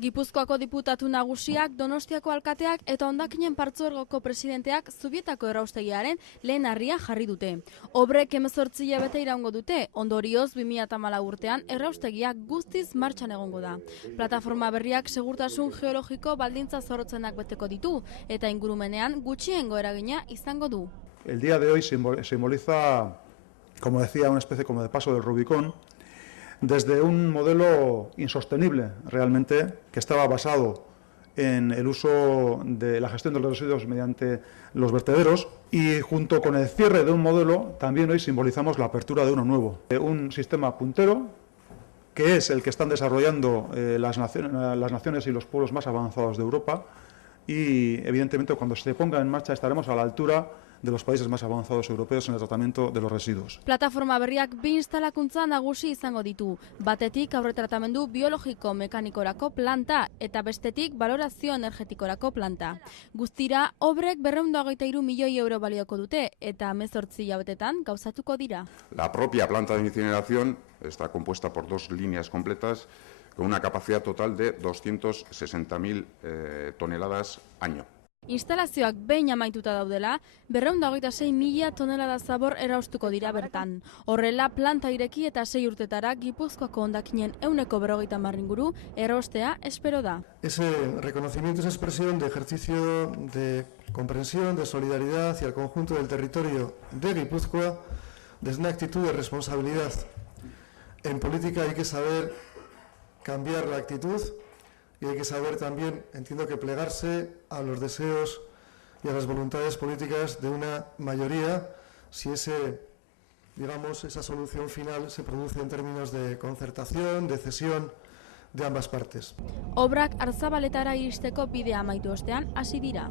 Gipuzkoako diputatu nagusiak, Donostiako alkateak eta Hondakinen partzuergoko presidenteak Zubietako erraustegiaren lehen harria jarri dute. Obrek 18 hilabete iraungo dute, ondorioz 2014 urtean erraustegia guztiz martxan egongo da. Plataforma berriak segurtasun geologiko baldintza zorrotzenak beteko ditu eta ingurumenean gutxiengo eragina izango du. El día de hoy simboliza, como decía, una especie como de paso del Rubicón, desde un modelo insostenible realmente, que estaba basado en el uso de la gestión de los residuos mediante los vertederos, y junto con el cierre de un modelo también hoy simbolizamos la apertura de uno nuevo, un sistema puntero que es el que están desarrollando las naciones y los pueblos más avanzados de Europa, y evidentemente cuando se ponga en marcha estaremos a la altura de los países más avanzados europeos en el tratamiento de los residuos. Plataforma berriak bi instalakuntza nagusi izango ditu. Batetik aurretratamendu biologiko-mekanikorako planta eta bestetik balorazio energetikorako planta. Guztira, obrek 223 milioi euro balioko dute eta 18 hilabetetan gauzatuko dira. La propia planta de incineración está compuesta por dos líneas completas con una capacidad total de 260.000 toneladas año. Instalazioak behin amaituta daudela, 226.000 tonelada zabor eraustuko dira bertan. Horrela, planta ireki eta 6 urtetara Gipuzkoako Hondakinen 150 inguru erostea espero da. Ese reconocimiento, esa expresión de ejercicio de comprensión, de solidaridad hacia el conjunto del territorio de Guipúzcoa, desde una actitud de responsabilidad. En política hay que saber cambiar la actitud. Y hay que saber también, entiendo que plegarse a los deseos y a las voluntades políticas de una mayoría, si esa solución final se produce en términos de concertación, de cesión de ambas partes. Obrak Arzabaletara iristeko bidea amaitu ostean hasi dira.